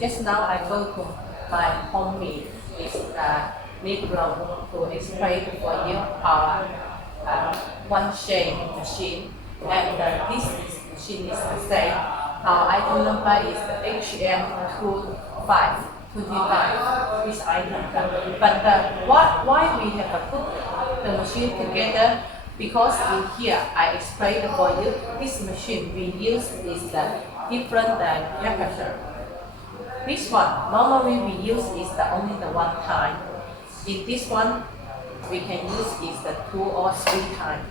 just now I go to my homemade is lip room to explain for you our one shade machine, and this machine is the same. Our item number is the HM25. This item, but why we have put the machine together? Because in here I explained for you, this machine we use is the different temperature. This one normally we use is the only the one time. In this one we can use is the 2 or 3 times.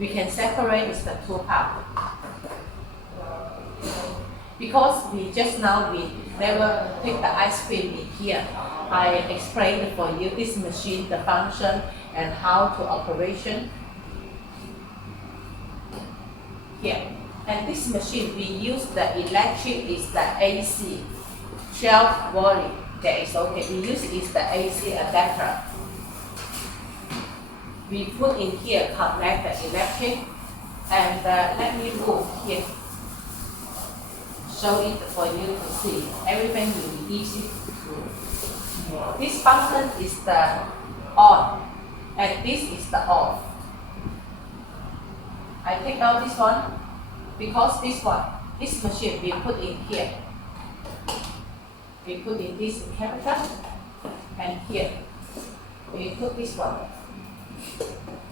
We can separate is the 2 parts. Because we just now we never take the ice cream in here. I explained for you this machine, the function and how to operation. Here. And this machine we use the electric is the AC, 12 volt. That is okay. We use is the AC adapter. We put in here, connect the electric, and let me move here. Show it for you to see. Everything will be easy to do. This button is the on, and this is the off. I take out this one because this machine we put in here. We put in this temperature, and here we put this one.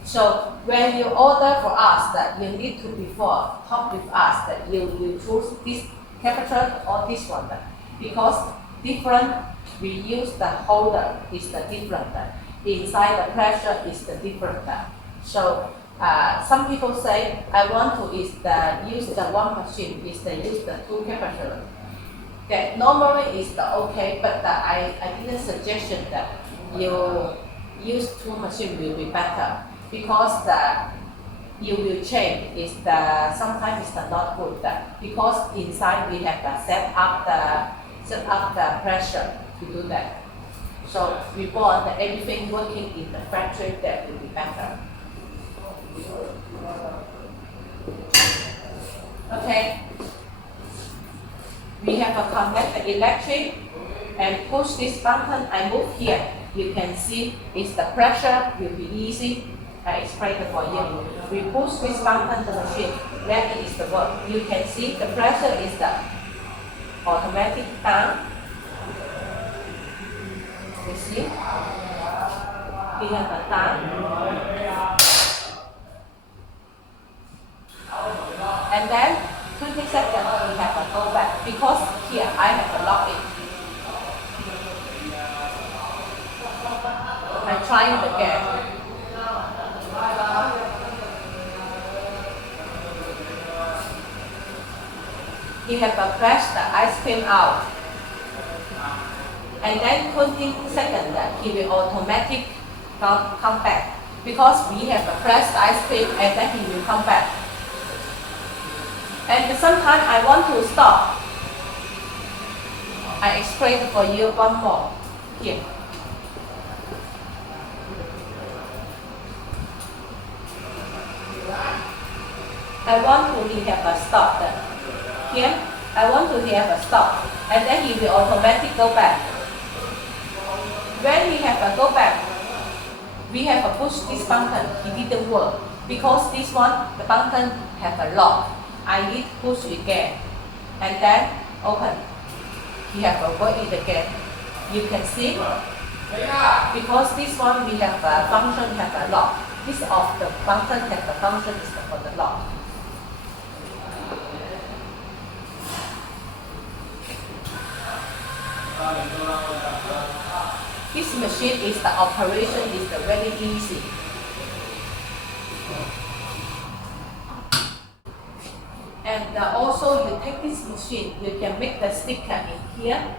So when you order for us, that you need to before talk with us that you choose this temperature or this one, because different. We use the holder is the different. Inside the pressure is the different. So some people say I want to use the one machine is the use the 2 temperature. That normally is the okay, but I didn't suggest that you use 2 machine will be better, because you will change is sometimes it's not good, because inside we have to set up the pressure to do that. So we want everything working in the factory, that will be better. Okay. We have a connect the electric and push this button. I move here. You can see is the pressure will be easy. I explained it for you. We push this button to the machine. That is the work. You can see the pressure is the automatic down. You see? We have a down. And then 20 seconds we have a go back, because here I have to lock it. I try it again. He have to press the ice cream out. And then 20 seconds he will automatically come back, because we have to press the ice cream and then he will come back. And sometimes I want to stop. I explain for you one more here. I want to have a stop there. Here, I want to have a stop, and then he will automatically go back. When he have a go back, we have to push this button. It didn't work because this one, the button have a lock. I need to push again, and then open. He have to work it again. You can see, because this one we have a function have a lock. This of the button have the function is for the lock. This machine is the operation is the very easy. And also you take this machine, you can make the sticker in here,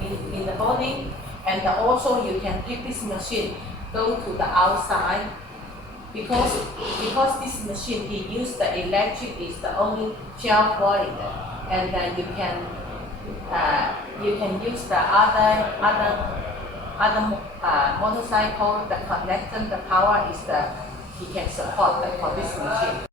in the body, and also you can take this machine, go to the outside, because this machine he use the electric is the only 12 volt, and then you can use the other motorcycle, the connection, the power is he can support for this machine.